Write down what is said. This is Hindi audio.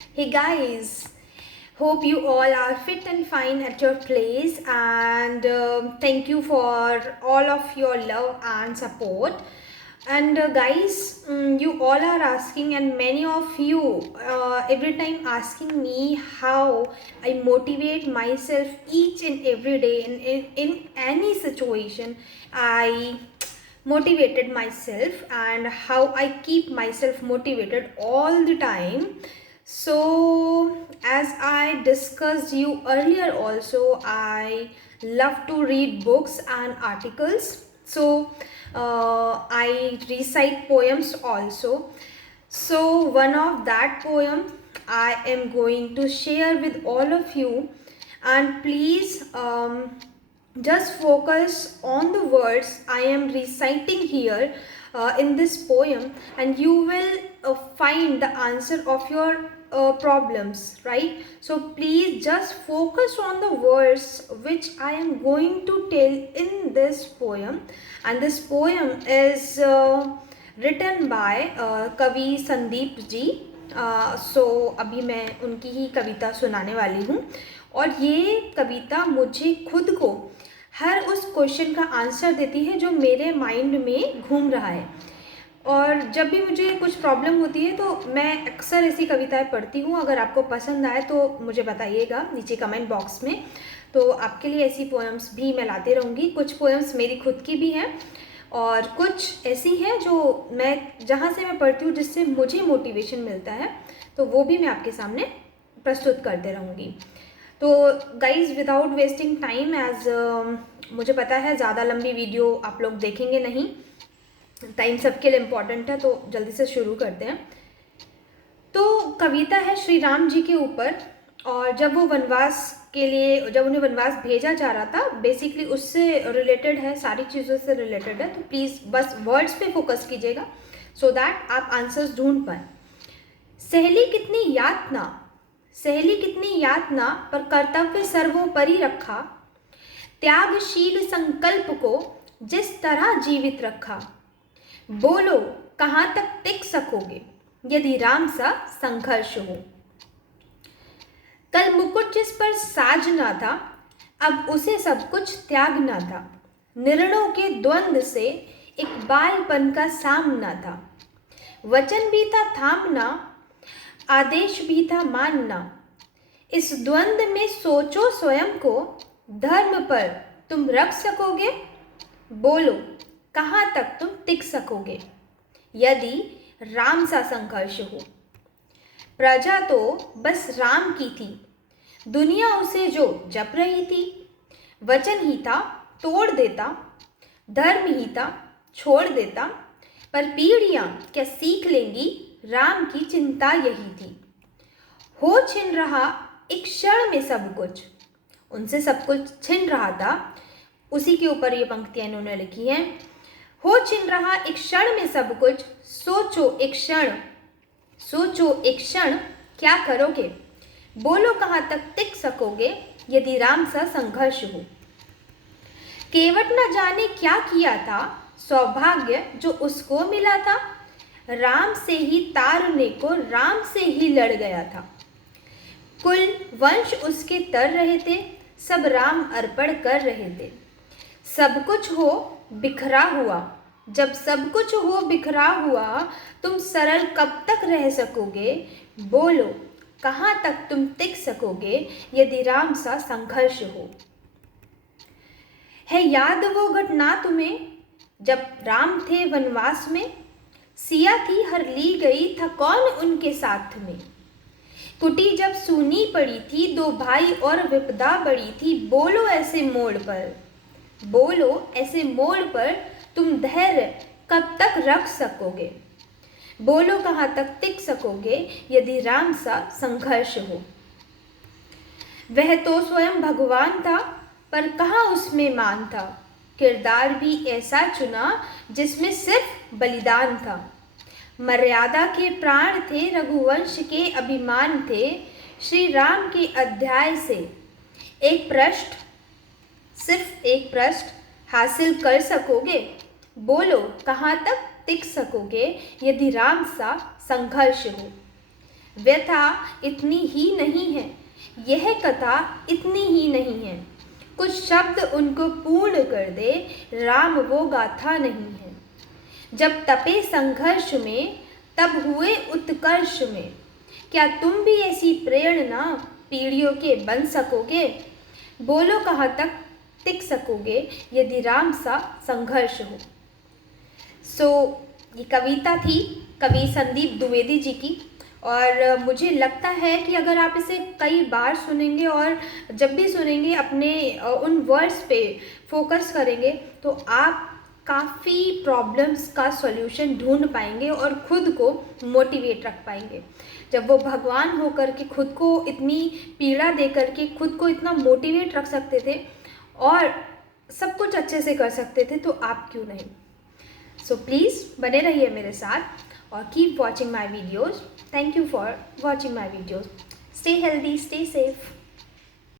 Hey guys, hope you all are fit and fine at your place, and thank you for all of your love and support. And guys, you all are asking, and many of you every time asking me how I motivate myself each and every day in any situation. I motivated myself and how I keep myself motivated all the time. So, as I discussed you earlier, also, I love to read books and articles. So, I recite poems also. So, one of that poem I am going to share with all of you, and please just focus on the words I am reciting here in this poem, and you will find the answer of your problems, right? So please just focus on the words which I am going to tell in this poem. And this poem is written by कवि संदीप जी. सो अभी मैं उनकी ही कविता सुनाने वाली हूँ, और ये कविता मुझे खुद को हर उस क्वेश्चन का आंसर देती है जो मेरे माइंड में घूम रहा है. और जब भी मुझे कुछ प्रॉब्लम होती है तो मैं अक्सर ऐसी कविताएं पढ़ती हूँ. अगर आपको पसंद आए तो मुझे बताइएगा नीचे कमेंट बॉक्स में. तो आपके लिए ऐसी पोएम्स भी मैं लाती रहूँगी. कुछ पोएम्स मेरी खुद की भी हैं, और कुछ ऐसी हैं जो मैं जहाँ से मैं पढ़ती हूँ जिससे मुझे मोटिवेशन मिलता है, तो वो भी मैं आपके सामने प्रस्तुत करते रहूँगी. तो guys, without wasting time, as मुझे पता है ज़्यादा लंबी वीडियो आप लोग देखेंगे नहीं, टाइम सबके लिए इम्पॉर्टेंट है, तो जल्दी से शुरू करते हैं. तो कविता है श्री राम जी के ऊपर, और जब वो वनवास के लिए, जब उन्हें वनवास भेजा जा रहा था, बेसिकली उससे रिलेटेड है, सारी चीज़ों से रिलेटेड है. तो प्लीज़ बस वर्ड्स पे फोकस कीजिएगा सो दैट आप आंसर्स ढूंढ पाए. सहेली कितनी यातना, सहेली कितनी यातना, पर कर्तव्य सर्वोपरि रखा. त्यागशील संकल्प को जिस तरह जीवित रखा. बोलो कहाँ तक टिक सकोगे यदि राम सा संघर्ष हो. कल मुकुट जिस पर साज ना था, अब उसे सब कुछ त्यागना था. निर्णयों के द्वंद्व से एक बालपन का सामना था. वचन भी था थामना, आदेश भी था मानना. इस द्वंद्व में सोचो स्वयं को, धर्म पर तुम रख सकोगे. बोलो कहाँ तक तुम टिक सकोगे यदि राम सा संघर्ष हो. प्रजा तो बस राम की थी, दुनिया उसे जो जप रही थी. वचन ही था तोड़ देता, धर्म ही था छोड़ देता. पर पीढ़ियां क्या सीख लेंगी, राम की चिंता यही थी. हो छिन रहा एक क्षण में सब कुछ, उनसे सब कुछ छिन रहा था. उसी के ऊपर ये पंक्तियां इन्होंने लिखी हैं. हो छिन रहा एक क्षण में सब कुछ, सोचो एक क्षण, सोचो एक क्षण क्या करोगे. बोलो कहाँ तक टिक सकोगे यदि राम सा संघर्ष हो. केवट न जाने क्या किया था, सौभाग्य जो उसको मिला था. राम से ही तारने को राम से ही लड़ गया था. कुल वंश उसके तर रहे थे, सब राम अर्पण कर रहे थे. सब कुछ हो बिखरा हुआ, जब सब कुछ हो बिखरा हुआ, तुम सरल कब तक रह सकोगे. बोलो कहाँ तक तुम टिक सकोगे यदि राम सा संघर्ष हो. है याद वो घटना तुम्हें जब राम थे वनवास में. सिया थी हर ली गई, था कौन उनके साथ में. कुटी जब सूनी पड़ी थी, दो भाई और विपदा बड़ी थी. बोलो ऐसे मोड़ पर, बोलो ऐसे मोड़ पर तुम धैर्य कब तक रख सकोगे. बोलो कहाँ तक टिक सकोगे यदि राम सा संघर्ष हो. वह तो स्वयं भगवान था, पर कहाँ उसमें मान था. किरदार भी ऐसा चुना जिसमें सिर्फ बलिदान था. मर्यादा के प्राण थे, रघुवंश के अभिमान थे. श्री राम के अध्याय से एक पृष्ठ, सिर्फ एक पृष्ठ हासिल कर सकोगे. बोलो कहाँ तक टिक सकोगे यदि राम सा संघर्ष हो. व्यथा इतनी ही नहीं है, यह कथा इतनी ही नहीं है, कुछ शब्द उनको पूर्ण कर दे, राम वो गाथा नहीं है। जब तपे संघर्ष में तब हुए उत्कर्ष में, क्या तुम भी ऐसी प्रेरणा पीढ़ियों के बन सकोगे? बोलो कहाँ तक टिक सकोगे यदि राम सा संघर्ष हो। ये कविता थी कवि संदीप द्विवेदी जी की, और मुझे लगता है कि अगर आप इसे कई बार सुनेंगे और जब भी सुनेंगे अपने उन वर्ड्स पे फोकस करेंगे तो आप काफ़ी प्रॉब्लम्स का सॉल्यूशन ढूंढ पाएंगे और खुद को मोटिवेट रख पाएंगे। जब वो भगवान होकर के खुद को इतनी पीड़ा दे करके खुद को इतना मोटिवेट रख सकते थे और सब कुछ अच्छे से कर सकते थे, तो आप क्यों नहीं। सो प्लीज़ बने रहिए मेरे साथ और keep watching my videos. Thank you for watching my videos. Stay healthy, stay safe.